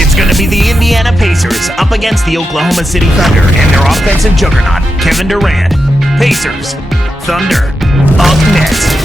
It's going to be the Indiana Pacers up against the Oklahoma City Thunder and their offensive juggernaut, Kevin Durant. Pacers, Thunder, up next.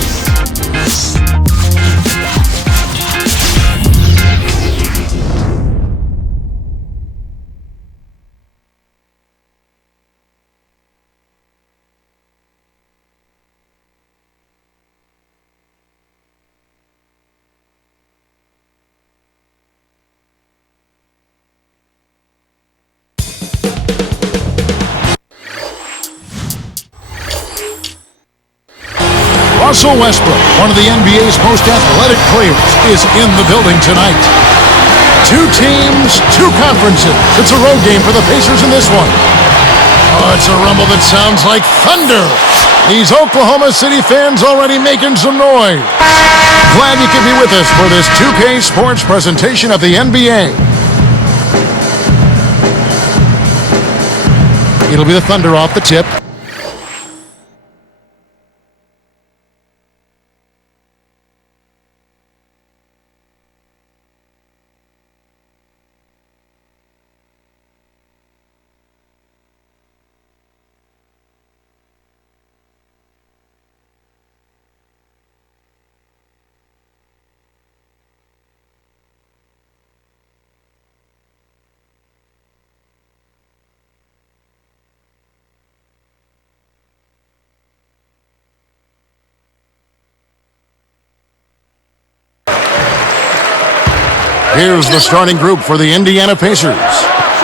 Russell Westbrook, one of the NBA's most athletic players, is in the building tonight. Two teams, two conferences. It's a road game for the Pacers in this one. Oh, it's a rumble that sounds like thunder. These Oklahoma City fans already making some noise. Glad you could be with us for this 2K Sports presentation of the NBA. It'll be the Thunder off the tip. Here's the starting group for the Indiana Pacers.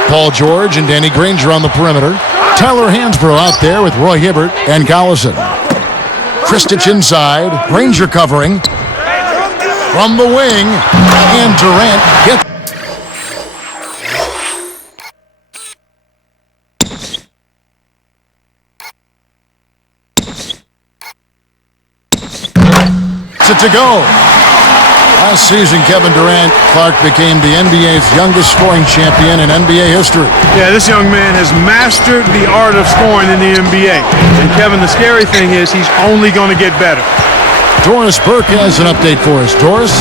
Paul George and Danny Granger on the perimeter. Tyler Hansbrough out there with Roy Hibbert and Collison. Kristich inside. Granger covering. From the wing. And Durant gets... it to go. Last season, Kevin Durant, Clark became the NBA's youngest scoring champion in NBA history. Yeah, this young man has mastered the art of scoring in the NBA. And Kevin, the scary thing is he's only going to get better. Doris Burke has an update for us. Doris?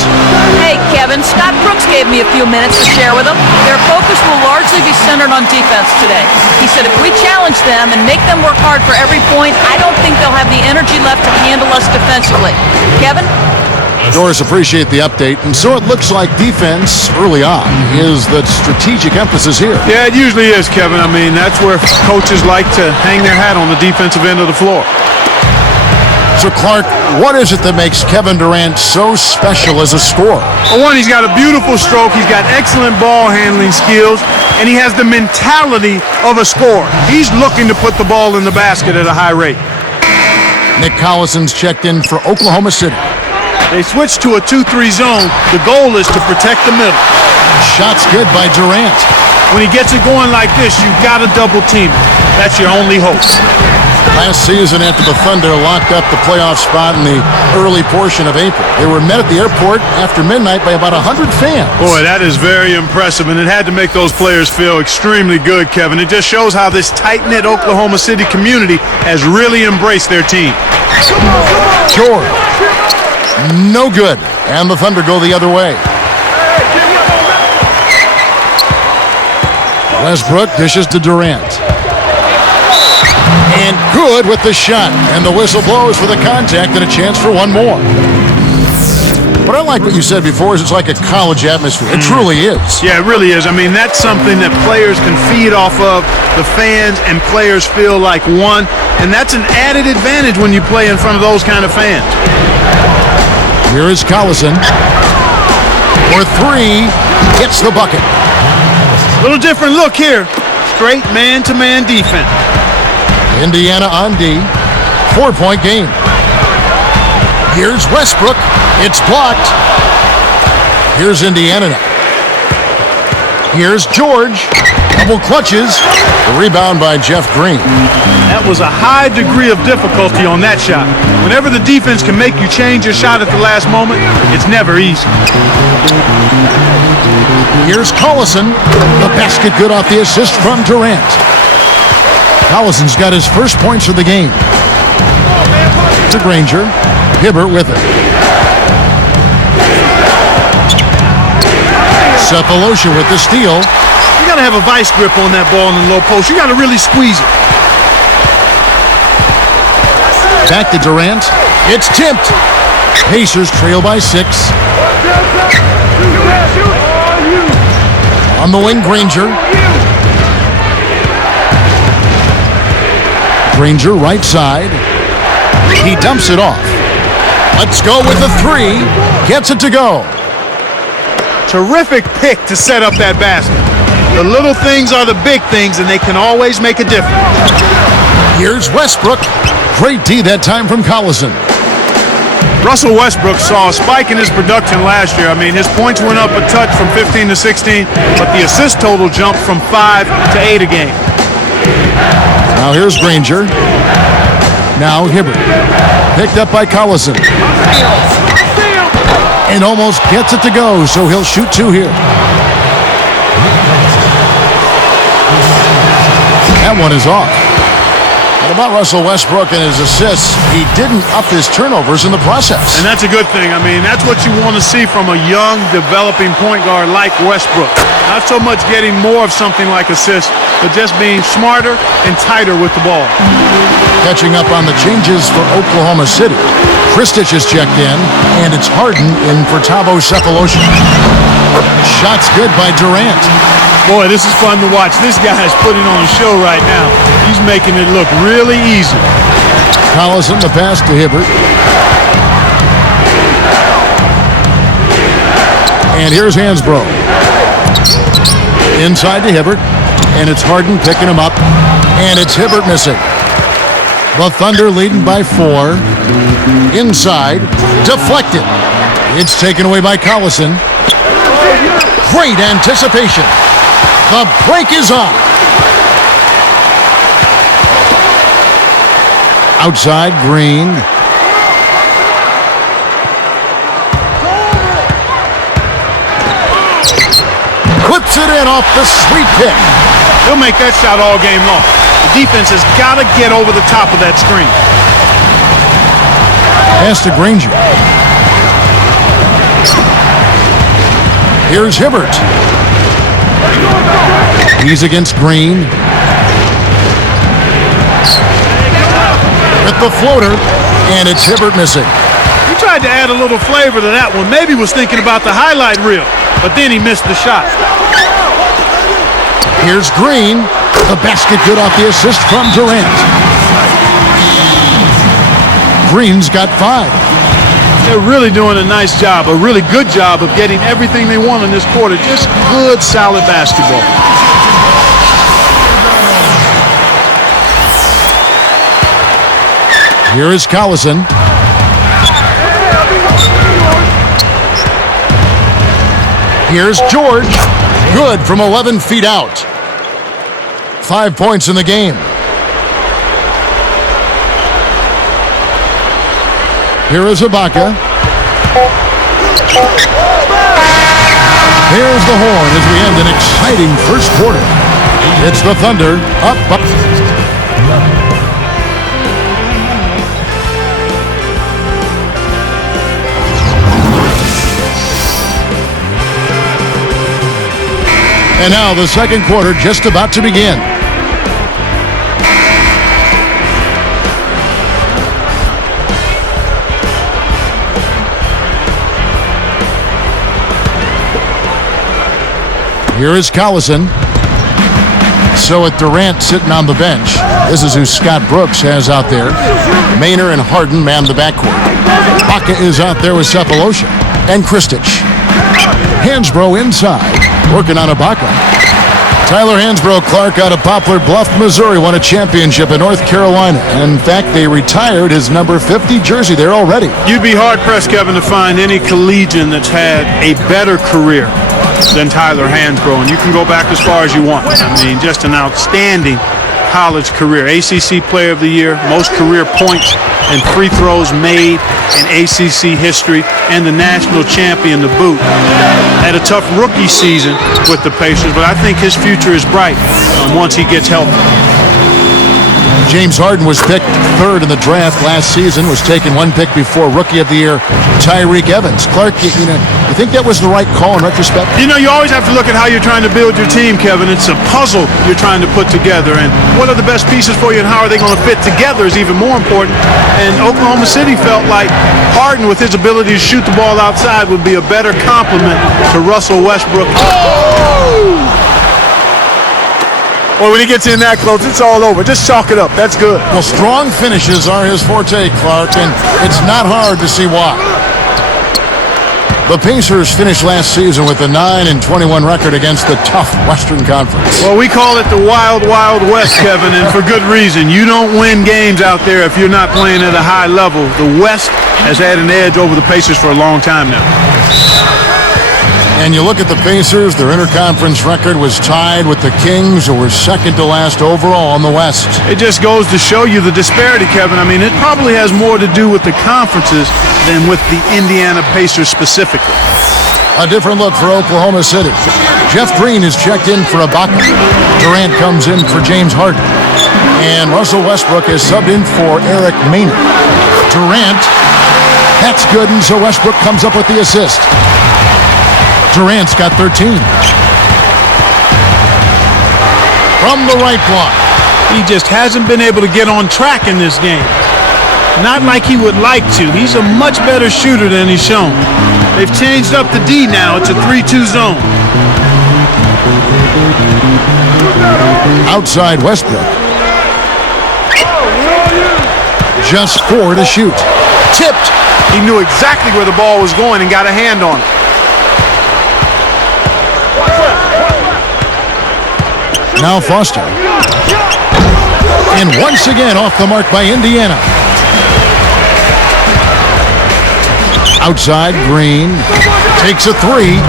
Hey, Kevin. Scott Brooks gave me a few minutes to share with them. Their focus will largely be centered on defense today. He said if we challenge them and make them work hard for every point, I don't think they'll have the energy left to handle us defensively. Kevin? Doris, appreciate the update. And so it looks like defense early on is the strategic emphasis here. Yeah, it usually is, Kevin. I mean, that's where coaches like to hang their hat on the defensive end of the floor. So, Clark, what is it that makes Kevin Durant so special as a scorer? Well, one, he's got a beautiful stroke. He's got excellent ball handling skills, and he has the mentality of a scorer. He's looking to put the ball in the basket at a high rate. Nick Collison's checked in for Oklahoma City. They switched to a 2-3 zone. The goal is to protect the middle. Shot's good by Durant. When he gets it going like this, you've got to double team it. That's your only hope. Last season, after the Thunder locked up the playoff spot in the early portion of April, they were met at the airport after midnight by about 100 fans. Boy, that is very impressive, and it had to make those players feel extremely good, Kevin. It just shows how this tight-knit Oklahoma City community has really embraced their team. George. No good. And the Thunder go the other way. Westbrook dishes to Durant. And good with the shot. And the whistle blows for the contact and a chance for one more. What I like what you said before is it's like a college atmosphere. It truly is. Yeah, it really is. I mean, that's something that players can feed off of. The fans and players feel like one. And that's an added advantage when you play in front of those kind of fans. Here is Collison. For three. Hits the bucket. A little different look here. Straight man-to-man defense. Indiana on D. 4-point game. Here's Westbrook. It's blocked. Here's Indiana now. Here's George. Double clutches. The rebound by Jeff Green. That was a high degree of difficulty on that shot. Whenever the defense can make you change your shot at the last moment, it's never easy. Here's Collison. The basket good off the assist from Durant. Collison's got his first points of the game. To Granger. Hibbert with it. Cephalosha with the steal. You got to have a vice grip on that ball in the low post. You got to really squeeze it. Back to Durant. It's tipped. Pacers trail by 6. On the wing, Granger. Granger right side. He dumps it off. Let's go with a 3. Gets it to go. Terrific pick to set up that basket. The little things are the big things, and they can always make a difference. Here's Westbrook. Great D that time from Collison. Russell Westbrook saw a spike in his production last year. I mean, his points went up a touch from 15 to 16, but the assist total jumped from 5 to 8 a game. Now here's Granger. Now Hibbert. Picked up by Collison. And almost gets it to go, so he'll shoot 2 here. That one is off. And about Russell Westbrook and his assists, he didn't up his turnovers in the process. And that's a good thing. I mean, that's what you want to see from a young, developing point guard like Westbrook. Not so much getting more of something like assists, but just being smarter and tighter with the ball. Catching up on the changes for Oklahoma City. Kristich is checked in, and it's Harden in for Thabo Cephalosha. Shots good by Durant. Boy, this is fun to watch. This guy is putting on a show right now. He's making it look really easy. Collison, the pass to Hibbert. And here's Hansbrough. Inside to Hibbert. And it's Harden picking him up. And it's Hibbert missing. The Thunder leading by 4. Inside. Deflected. It's taken away by Collison. Great anticipation. The break is on. Outside, Green. Puts it in off the sweet pick. He'll make that shot all game long. The defense has got to get over the top of that screen. Pass to Granger. Here's Hibbert. He's against Green. With the floater, and it's Hibbert missing. He tried to add a little flavor to that one. Maybe was thinking about the highlight reel, but then he missed the shot. Here's Green. The basket good off the assist from Durant. Green's got 5. They're really doing a nice job, a really good job of getting everything they want in this quarter. Just good, solid basketball. Here is Collison. Here's George. Good from 11 feet out. 5 points in the game. Here is Ibaka. Here's the horn as we end an exciting first quarter. It's the Thunder up. And now the second quarter just about to begin. Here is Collison. So with Durant sitting on the bench, this is who Scott Brooks has out there. Maynard and Harden man the backcourt. Ibaka is out there with Cephalosha and Kristich. Hansbrough inside, working on Ibaka. Tyler Hansbrough Clark out of Poplar Bluff, Missouri, won a championship in North Carolina. And in fact, they retired his number 50 jersey there already. You'd be hard-pressed, Kevin, to find any collegian that's had a better career than Tyler Hansbrough, and you can go back as far as you want. I mean, just an outstanding college career. ACC Player of the Year, most career points and free throws made in ACC history, and the national champion to boot. Had a tough rookie season with the Pacers, but I think his future is bright once he gets healthy. James Harden was picked third in the draft last season, was taken one pick before Rookie of the Year Tyreek Evans. Clark, you think that was the right call in retrospect? You know, you always have to look at how you're trying to build your team, Kevin. It's a puzzle you're trying to put together, and what are the best pieces for you and how are they going to fit together is even more important. And Oklahoma City felt like Harden, with his ability to shoot the ball outside, would be a better complement to Russell Westbrook. Well, when he gets in that close, it's all over. Just chalk it up. That's good. Well, strong finishes are his forte, Clark, and it's not hard to see why. The Pacers finished last season with a 9-21 record against the tough Western Conference. Well, we call it the Wild, Wild West, Kevin, and for good reason. You don't win games out there if you're not playing at a high level. The West has had an edge over the Pacers for a long time now. And you look at the Pacers, their interconference record was tied with the Kings, who were second to last overall in the West. It just goes to show you the disparity, Kevin. I mean, it probably has more to do with the conferences than with the Indiana Pacers specifically. A different look for Oklahoma City. Jeff Green is checked in for Ibaka. Durant comes in for James Harden. And Russell Westbrook is subbed in for Eric Maynard. Durant, that's good, and so Westbrook comes up with the assist. Durant's got 13. From the right block. He just hasn't been able to get on track in this game. Not like he would like to. He's a much better shooter than he's shown. They've changed up the D now. It's a 3-2 zone. Outside Westbrook. Just 4 to shoot. Tipped. He knew exactly where the ball was going and got a hand on it. Now Foster. And once again off the mark by Indiana. Outside, Green takes a 3.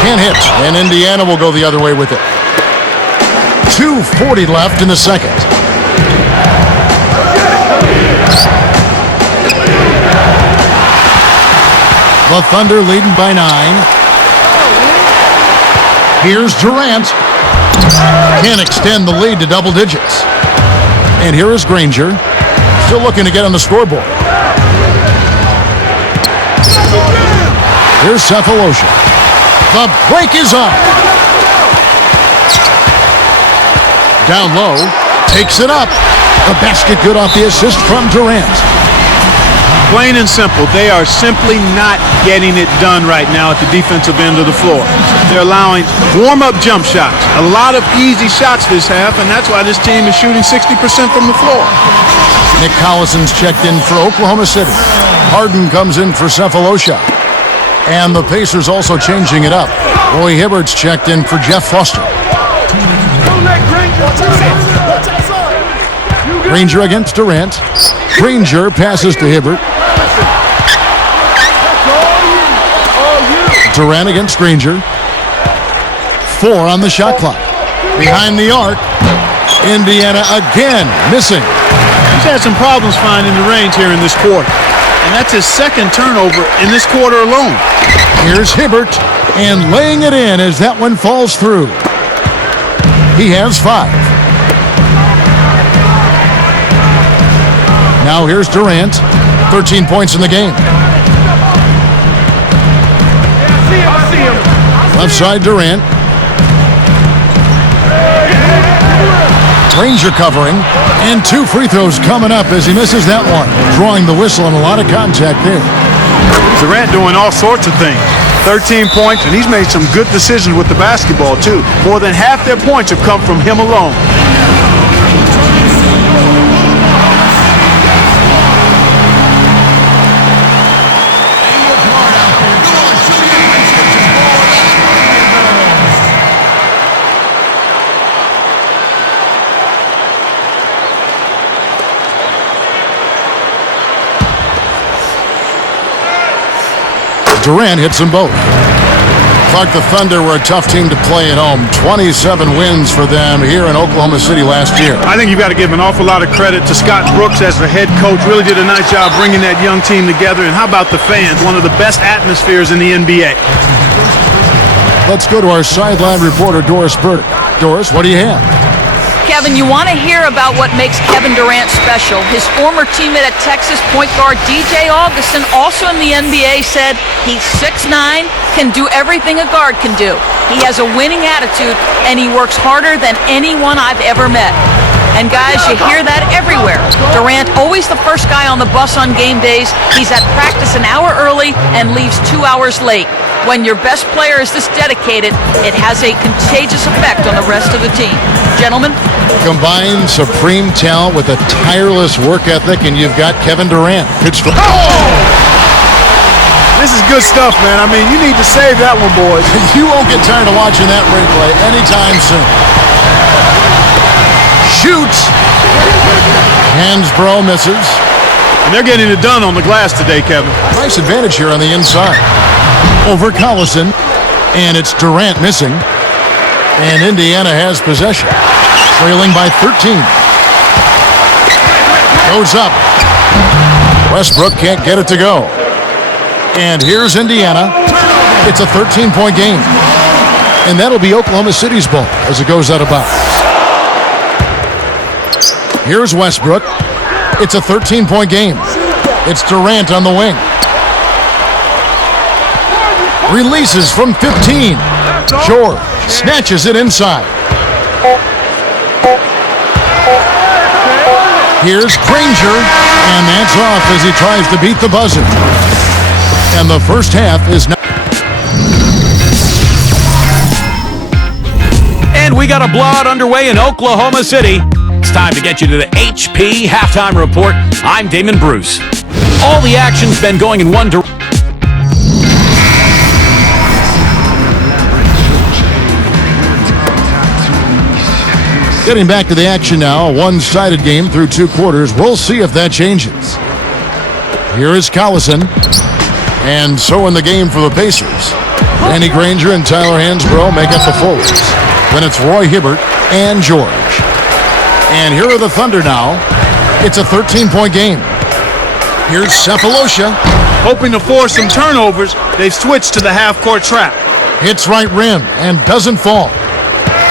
Can't hit. And Indiana will go the other way with it. 2:40 left in the second. The Thunder leading by 9. Here's Durant. Can't extend the lead to double digits. And here is Granger. Still looking to get on the scoreboard. Here's Cephalosha. The break is on. Down low. Takes it up. The basket good off the assist from Durant. Plain and simple, they are simply not getting it done right now at the defensive end of the floor. They're allowing warm-up jump shots. A lot of easy shots this half, and that's why this team is shooting 60% from the floor. Nick Collison's checked in for Oklahoma City. Harden comes in for Cephalosha. And the Pacers also changing it up. Roy Hibbert's checked in for Jeff Foster. Granger against Durant. Granger passes to Hibbert. Durant against Granger. 4 on the shot clock. Behind the arc. Indiana again missing. He's had some problems finding the range here in this quarter. And that's his second turnover in this quarter alone. Here's Hibbert. And laying it in as that one falls through. He has 5. Now here's Durant. 13 points in the game. Left side Durant. Granger covering. And 2 free throws coming up as he misses that one. Drawing the whistle and a lot of contact there. Durant doing all sorts of things. 13 points, and he's made some good decisions with the basketball, too. More than half their points have come from him alone. Durant hits them both. Clark, the Thunder were a tough team to play at home. 27 wins for them here in Oklahoma City last year. I think you've got to give an awful lot of credit to Scott Brooks as the head coach. Really did a nice job bringing that young team together. And how about the fans? One of the best atmospheres in the NBA. Let's go to our sideline reporter, Doris Burdick. Doris, what do you have? Kevin, you want to hear about what makes Kevin Durant special. His former teammate at Texas, point guard DJ Augustin, also in the NBA, said he's 6'9", can do everything a guard can do. He has a winning attitude, and he works harder than anyone I've ever met. And guys, you hear that everywhere. Durant, always the first guy on the bus on game days. He's at practice an hour early and leaves 2 hours late. When your best player is this dedicated, it has a contagious effect on the rest of the team. Gentlemen? Combine supreme talent with a tireless work ethic, and you've got Kevin Durant. Pitch for... This is good stuff, man. I mean, you need to save that one, boys. You won't get tired of watching that replay anytime soon. Shoots. Hansbrough misses. And they're getting it done on the glass today, Kevin. Nice advantage here on the inside. Over Collison. And it's Durant missing. And Indiana has possession. Trailing by 13. Goes up. Westbrook can't get it to go. And here's Indiana. It's a 13-point game. And that'll be Oklahoma City's ball as it goes out of bounds. Here's Westbrook. It's a 13-point game. It's Durant on the wing. Releases from 15. George snatches it inside. Here's Granger, and that's off as he tries to beat the buzzer. And the first half is now. And we got a blowout underway in Oklahoma City. It's time to get you to the HP Halftime Report. I'm Damon Bruce. All the action's been going in one direction. Getting back to the action now, a one-sided game through 2 quarters. We'll see if that changes. Here is Collison. And so in the game for the Pacers. Danny Granger and Tyler Hansbrough make up the forwards. Then it's Roy Hibbert and George. And here are the Thunder now. It's a 13-point game. Here's Cephalosha. Hoping to force some turnovers, they've switched to the half-court trap. Hits right rim and doesn't fall.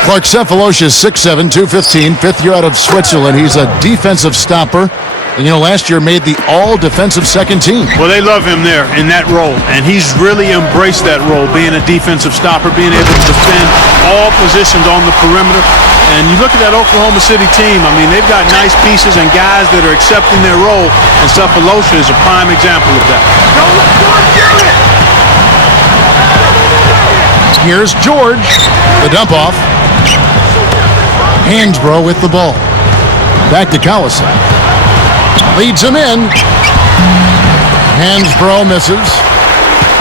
Clark Cephalosha is 6'7", 215, fifth year out of Switzerland. He's a defensive stopper. And, last year made the all-defensive second team. Well, they love him there in that role, and he's really embraced that role, being a defensive stopper, being able to defend all positions on the perimeter. And you look at that Oklahoma City team, I mean, they've got nice pieces and guys that are accepting their role, and Cephalosha is a prime example of that. Here's George. The dump off. Hansbrough with the ball. Back to Collison. Leads him in. Hansbrough misses.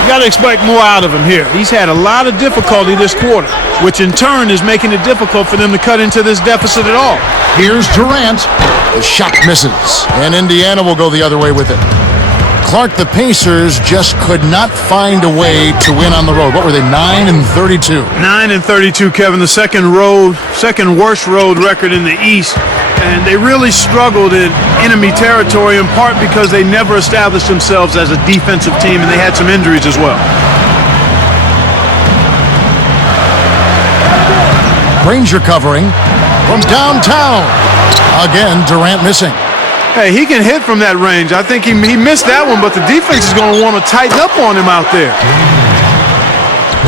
You got to expect more out of him here. He's had a lot of difficulty this quarter, which in turn is making it difficult for them to cut into this deficit at all. Here's Durant. The shot misses. And Indiana will go the other way with it. Clark, the Pacers just could not find a way to win on the road. What were they, 9-32? 9-32, Kevin, the second worst road record in the East. And they really struggled in enemy territory, in part because they never established themselves as a defensive team, and they had some injuries as well. Granger covering from downtown. Again, Durant missing. Hey, he can hit from that range. I think he missed that one, but the defense is going to want to tighten up on him out there.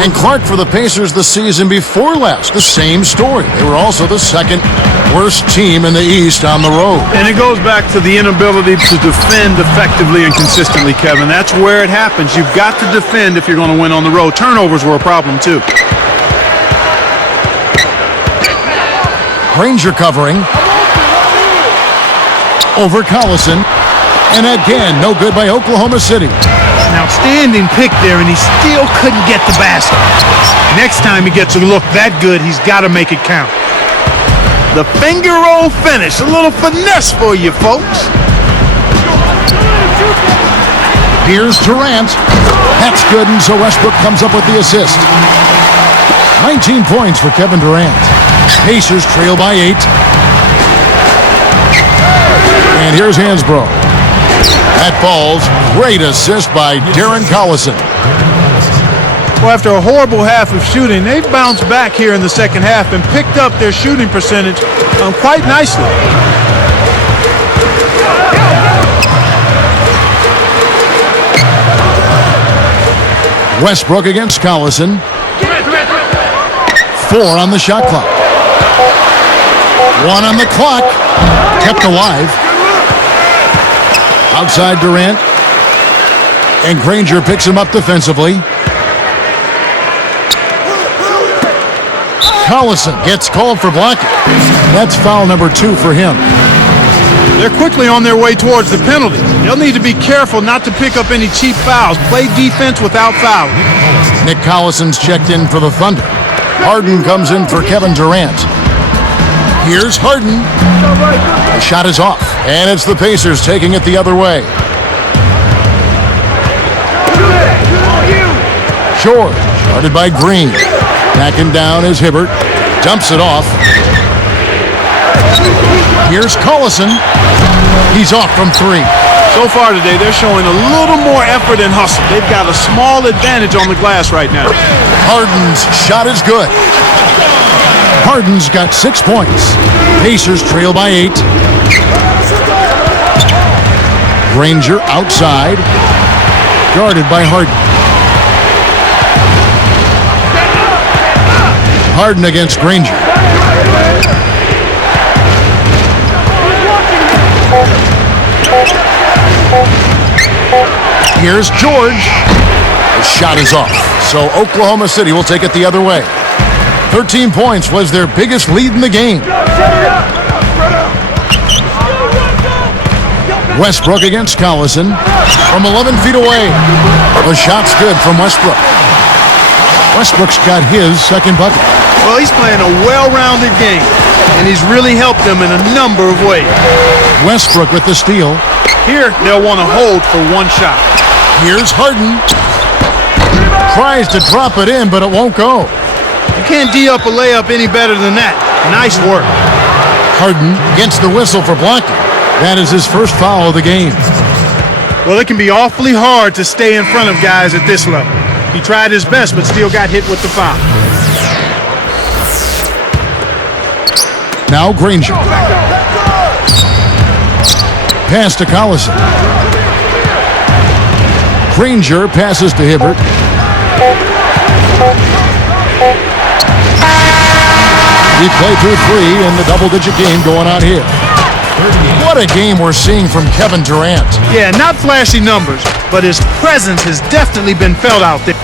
And Clark for the Pacers the season before last, the same story. They were also the second worst team in the East on the road. And it goes back to the inability to defend effectively and consistently, Kevin. That's where it happens. You've got to defend if you're going to win on the road. Turnovers were a problem, too. Granger covering. Over Collison. And again, no good by Oklahoma City. An outstanding pick there, and he still couldn't get the basket. Next time he gets a look that good, he's got to make it count. The finger roll finish. A little finesse for you, folks. Here's Durant. That's good, and so Westbrook comes up with the assist. 19 points for Kevin Durant. Pacers trail by 8. And here's Hansbrough. That falls. Great assist by Darren Collison. Well, after a horrible half of shooting, they've bounced back here in the second half and picked up their shooting percentage quite nicely. Westbrook against Collison. 4 on the shot clock. 1 on the clock. Kept alive. Outside Durant. And Granger picks him up defensively. Collison gets called for blocking. That's foul number 2 for him. They're quickly on their way towards the penalty. They'll need to be careful not to pick up any cheap fouls. Play defense without fouling. Nick Collison's checked in for the Thunder. Harden comes in for Kevin Durant. Here's Harden. The shot is off, and it's the Pacers taking it the other way. George, guarded by Green. Backing down is Hibbert. Dumps it off. Here's Collison. He's off from 3. So far today, they're showing a little more effort and hustle. They've got a small advantage on the glass right now. Harden's shot is good. Harden's got 6 points. Pacers trail by 8. Granger outside. Guarded by Harden. Harden against Granger. Here's George. The shot is off. So Oklahoma City will take it the other way. 13 points was their biggest lead in the game. Westbrook against Collison from 11 feet away. The shot's good from Westbrook. Westbrook's got his second bucket. Well, he's playing a well-rounded game, and he's really helped them in a number of ways. Westbrook with the steal. Here, they'll want to hold for 1 shot. Here's Harden. Tries to drop it in, but it won't go. You can't D up a layup any better than that. Nice work. Harden gets the whistle for blocking. That is his first foul of the game. Well, it can be awfully hard to stay in front of guys at this level. He tried his best, but still got hit with the foul. Now Granger. Pass to Collison. Granger passes to Hibbert. We play through 3 in the double-digit game going on here. What a game we're seeing from Kevin Durant. Yeah, not flashy numbers, but his presence has definitely been felt out there.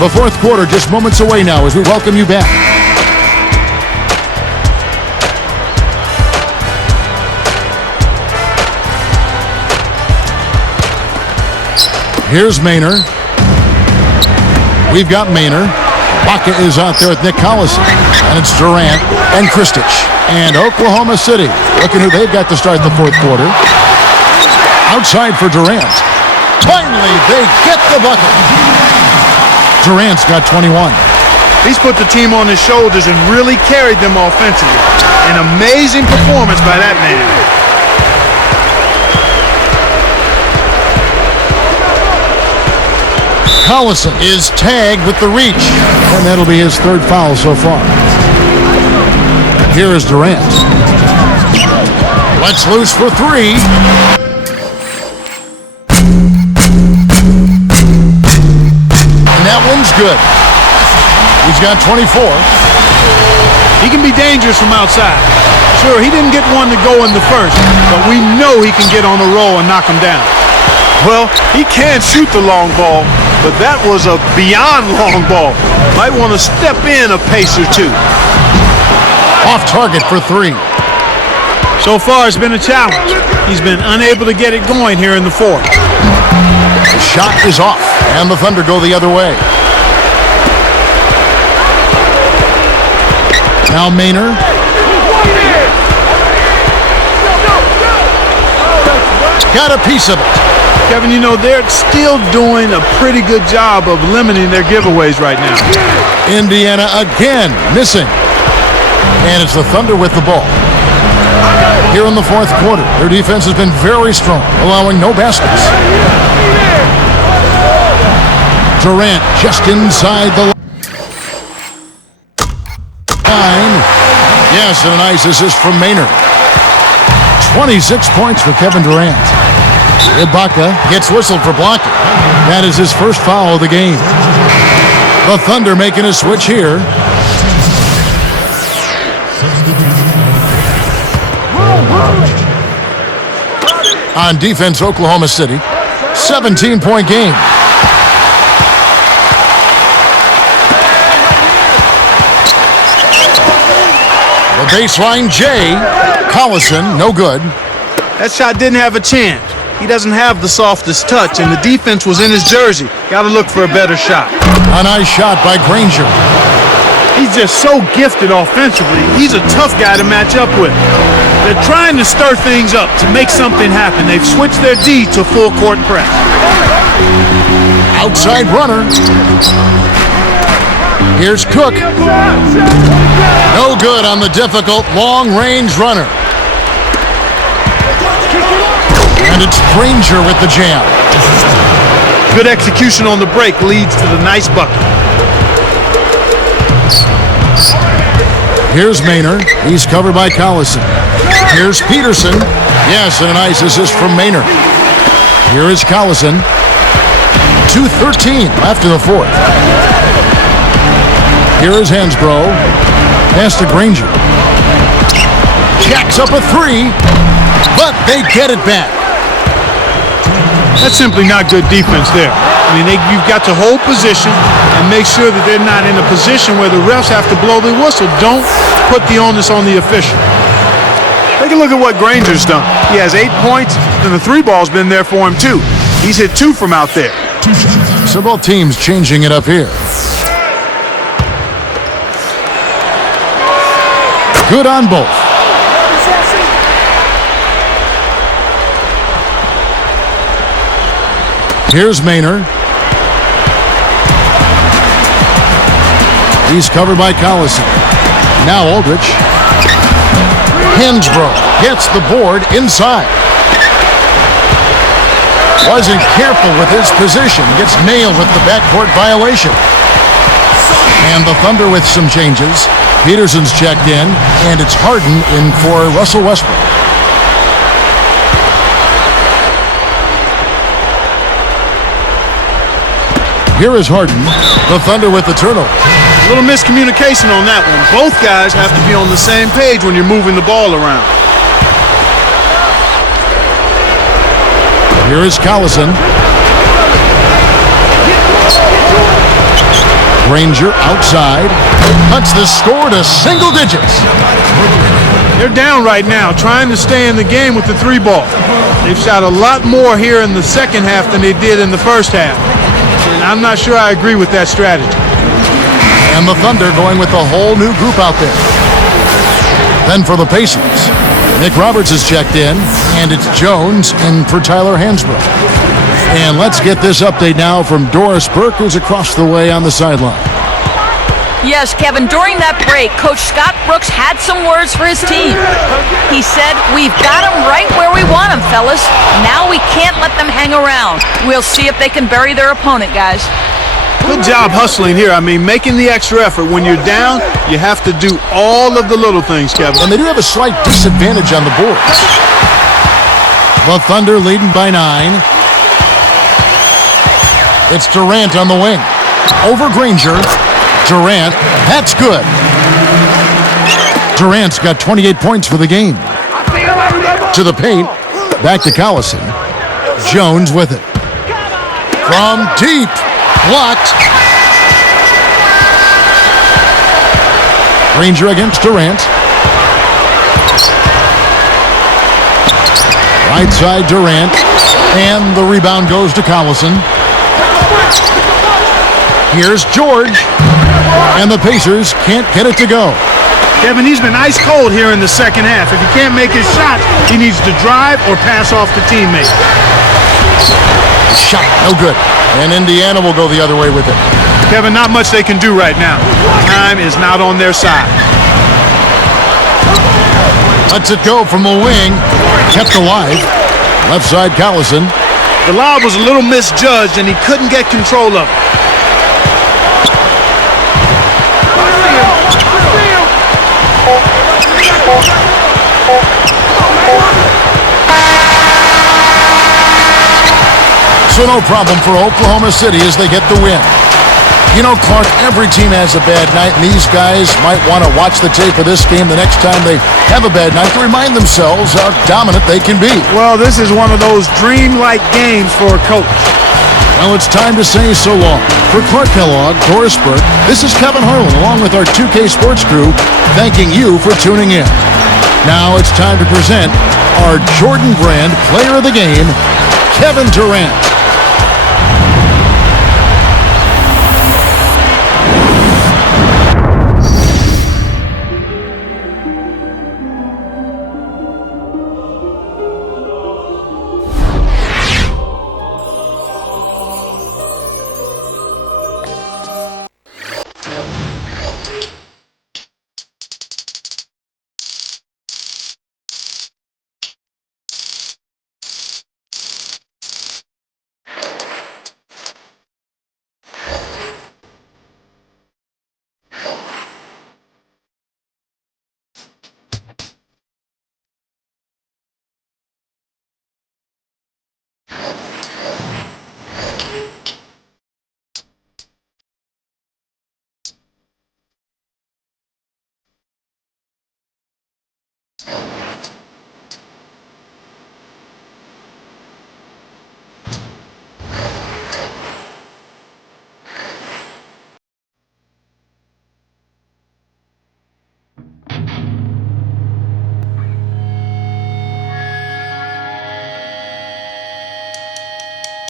The fourth quarter just moments away now as we welcome you back. Here's Maynor. We've got Maynor. Baca is out there with Nick Collison. And it's Durant and Kristich. And Oklahoma City looking who they've got to start the fourth quarter. Outside for Durant. Finally, they get the bucket. Durant's got 21. He's put the team on his shoulders and really carried them offensively. An amazing performance by that man. Collison is tagged with the reach, and that'll be his third foul so far. Here is Durant. Lets loose for 3. And that one's good. He's got 24. He can be dangerous from outside. Sure, he didn't get one to go in the first, but we know he can get on a roll and knock him down. Well, he can shoot the long ball, but that was a beyond long ball. Might want to step in a pace or 2. Off target for 3. So far, it's been a challenge. He's been unable to get it going here in the fourth. The shot is off, and the Thunder go the other way. Now Maynor. Got a piece of it. Kevin, you know, they're still doing a pretty good job of limiting their giveaways right now. Indiana again missing. And it's the Thunder with the ball. Here in the fourth quarter, their defense has been very strong, allowing no baskets. Durant just inside the line. Yes, and a nice assist from Maynard. 26 points for Kevin Durant. Ibaka gets whistled for blocking. That is his first foul of the game. The Thunder making a switch here. On defense, Oklahoma City. 17-point game. The baseline, Jay. Collison, no good. That shot didn't have a chance. He doesn't have the softest touch, and the defense was in his jersey. Got to look for a better shot. A nice shot by Granger. He's just so gifted offensively. He's a tough guy to match up with. They're trying to stir things up to make something happen. They've switched their D to full court press. Outside runner. Here's Cook. No good on the difficult long-range runner. And it's Granger with the jam. Good execution on the break leads to the nice bucket. Here's Maynard. He's covered by Collison. Here's Peterson. Yes, and a nice assist from Maynard. Here is Collison. 2:13 after the fourth. Here is Hansbrough. Pass to Granger. Jacks up a three, but they get it back. That's simply not good defense there. I mean, you've got to hold position and make sure that they're not in a position where the refs have to blow the whistle. Don't put the onus on the official. Take a look at what Granger's done. He has 8 points, and the three ball's been there for him, too. He's hit 2 from out there. So both teams changing it up here. Good on both. Here's Maynard. He's covered by Collison. Now Aldrich. Hansbrough gets the board inside. Wasn't careful with his position. Gets nailed with the backcourt violation. And the Thunder with some changes. Peterson's checked in, and it's Harden in for Russell Westbrook. Here is Harden. The Thunder with the turnover. A little miscommunication on that one. Both guys have to be on the same page when you're moving the ball around. Here is Collison. Granger outside. Cuts the score to single digits. They're down right now, trying to stay in the game with the three ball. They've shot a lot more here in the second half than they did in the first half. And I'm not sure I agree with that strategy. And the Thunder going with a whole new group out there. Then for the Pacers, Nick Roberts is checked in, and it's Jones in for Tyler Hansbrough. And let's get this update now from Doris Burke, who's across the way on the sideline. Yes, Kevin, during that break, Coach Scott Brooks had some words for his team. He said, "We've got them right where we want them, fellas. Now we can't let them hang around. We'll see if they can bury their opponent, guys." Good job hustling here. I mean, making the extra effort. When you're down, you have to do all of the little things, Kevin. And they do have a slight disadvantage on the boards. The Thunder leading by 9. It's Durant on the wing. Over Granger. Durant, that's good. Durant's got 28 points for the game. To the paint, back to Collison. Jones with it. From deep, blocked. Granger against Durant. Right side Durant, and the rebound goes to Collison. Here's George, and the Pacers can't get it to go. Kevin, he's been ice cold here in the second half. If he can't make his shot, he needs to drive or pass off the teammate. Shot, no good. And Indiana will go the other way with it. Kevin, not much they can do right now. Time is not on their side. Lets it go from the wing. Kept alive. Left side, Collison. The lob was a little misjudged, and he couldn't get control of it. So no problem for Oklahoma City as they get the win. You know, Clark, every team has a bad night, and these guys might want to watch the tape of this game the next time they have a bad night to remind themselves how dominant they can be. Well, this is one of those dreamlike games for a coach. Well, it's time to say so long. For Clark Kellogg, Doris Burke, this is Kevin Harlan, along with our 2K Sports crew, thanking you for tuning in. Now it's time to present our Jordan Brand Player of the Game, Kevin Durant.